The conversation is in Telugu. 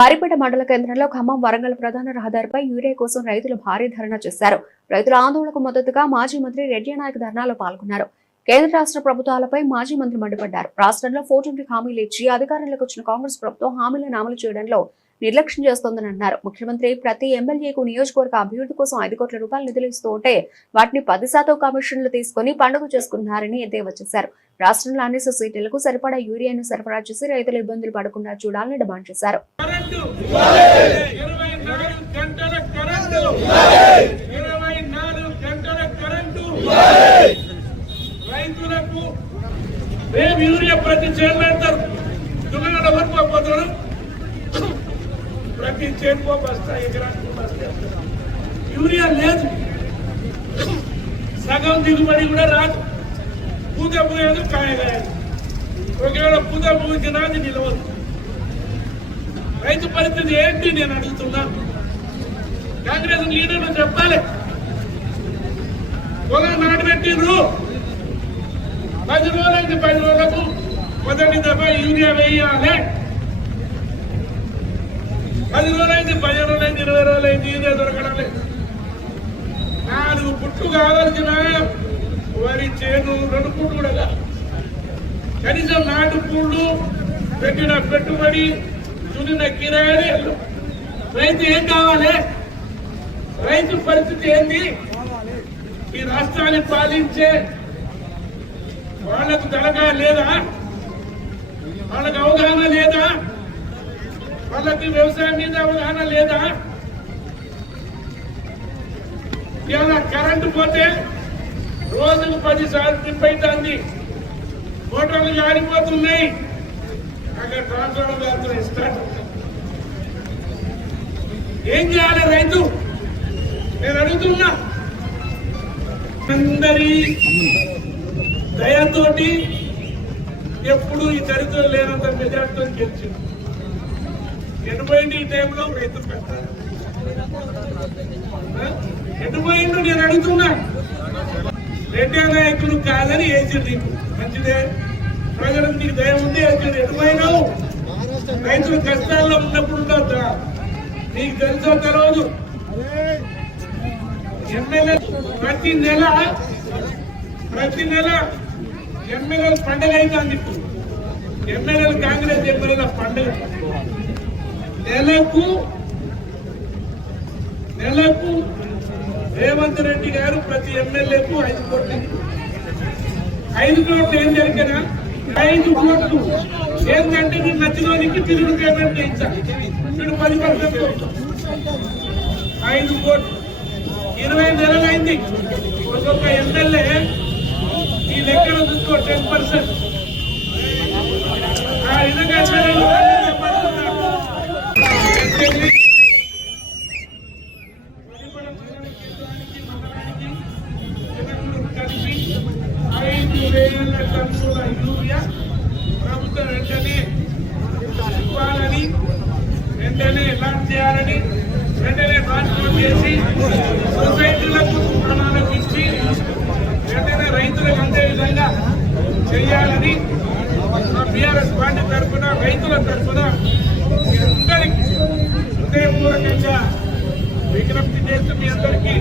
వారిపేట మండల కేంద్రంలో ఖమ్మం వరంగల్ ప్రధాన రహదారిపై యూరియా కోసం రైతులు భారీ ధర్నా చేశారు. రైతుల ఆందోళనకు మద్దతుగా మాజీ మంత్రి రెడ్డి నాయక్ ధర్నాలో పాల్గొన్నారు. కేంద్ర రాష్ట్ర ప్రభుత్వాలపై మాజీ మంత్రి మండిపడ్డారు. రాష్ట్రంలో ఫోర్టీ హామీలు ఇచ్చి అధికారంలోకి వచ్చిన కాంగ్రెస్ ప్రభుత్వం హామీలను అమలు చేయడంలో నిర్లక్ష్యం చేస్తోందని అన్నారు ముఖ్యమంత్రి ప్రతి ఎమ్మెల్యేకు నియోజకవర్గ అభివృద్ధి కోసం ఐదు కోట్ల రూపాయలు నిధులు ఇస్తూ ఉంటే వాటిని పది శాతం కమిషన్లు తీసుకుని పండుగ చేసుకున్నారని ఎద్దేవా చేశారు. రాష్ట్రంలో అన్ని సొసైటీలకు సరిపడా యూరియాను సరఫరా చేసి రైతులు ఇబ్బందులు పడకుండా చూడాలని డిమాండ్ చేశారు. ప్రతి చేనుకో బస్తా ఎకరానికి బస్తా. యూరియా లేదు. సగం దిగుబడి కూడా రాదు. పూత పూజలు కాయ ఒకవేళ పూత పూజినా అది నిలవదు. రైతు పరిస్థితి ఏంటి నేను అడుగుతున్నా. కాంగ్రెస్ లీడర్లు చెప్పాలి. పొలం నాటబెట్టిండ్రు పది రోజులైంది పది రోజులకు మొదటి దఫ యూరియా వేయాలి. పది రోజులైంది పది రోజులైంది ఇరవై రోజులైంది యూరియా దొరకడం లేదు. నాలుగు పుట్టు కావాల్సిన చేను రెండు పుట్లు కూడా కనీసం నాటు పూళ్ళు పెట్టిన పెట్టుబడి చుడిన కిరాయి రైతు ఏం కావాలి? రైతు పరిస్థితి ఏంది? ఈ రాష్ట్రాన్ని పాలించే వాళ్ళకు తలగా లేదా? వాళ్ళకు అవగాహన లేదా? వాళ్ళకి వ్యవసాయం మీద అవగాహన లేదా? ఇలా కరెంటు పోతే రోజుకు పది సార్లు ట్రిప్ అవుతుంది. మోటార్లు జారిపోతున్నాయి. అక్కడ ట్రాన్స్ఫార్మర్ ఏం చేయాలి రైతు? నేను అడుగుతున్నా. అందరి దయతోటి ఎప్పుడు ఈ చరిత్ర లేనంత మెజార్టీతో గెలిచింది. ఎనభైంది ఈ టైంలో రైతు పెట్టాలి. ఎటుపోయిండు నేను అడుగుతున్నా. రెండే నాయకులు కాదని వేసిండు మంచిదే. ప్రజలకు నీకు దయ ఉంది వేసిండు ఎటుపోయినావు రైతులు కష్టాల్లో ఉన్నప్పుడు నీకు తెలుసో తెలియదు ఎమ్మెల్యే ప్రతి నెల ప్రతి నెల ఎమ్మెల్యేలు పండుగ అయింది ఇప్పుడు. ఎమ్మెల్యేలు కాంగ్రెస్ ఎమ్మెల్యేల పండుగ. నెలకు నెలకు రేవంత్ రెడ్డి గారు ప్రతి ఎమ్మెల్యేకు ఐదు కోట్లు. ఐదు కోట్లు ఏం జరిగినా ఐదు కోట్లు. ఏంటంటే మీరు నచ్చినోనికి తిరుగు పేమెంట్ చేయించాలి. మీరు పది పర్సెంట్ ఐదు కోట్లు. ఇరవై నెలలైంది. ఒక్కొక్క ఎమ్మెల్యే ఈ లెక్కన చూసుకో టెన్ పర్సెంట్ ఆ విధంగా ఎమ్మెల్యేలు పడుతున్నారు. కలిపి ఐదు యూరియా ప్రభుత్వం వెంటనే ఇవ్వాలని వెంటనే లాంచ్ చేయాలని వెంటనే ట్రాన్స్పోర్ట్ చేసి సొసైటీలకు దుకాణాలకు ఇచ్చి వెంటనే రైతులకు అందే విధంగా చేయాలని మా బీఆర్ఎస్ పార్టీ తరఫున రైతుల తరఫున మీ అందరికీ హృదయపూర్వకంగా విజ్ఞప్తి చేస్తూ మీ అందరికీ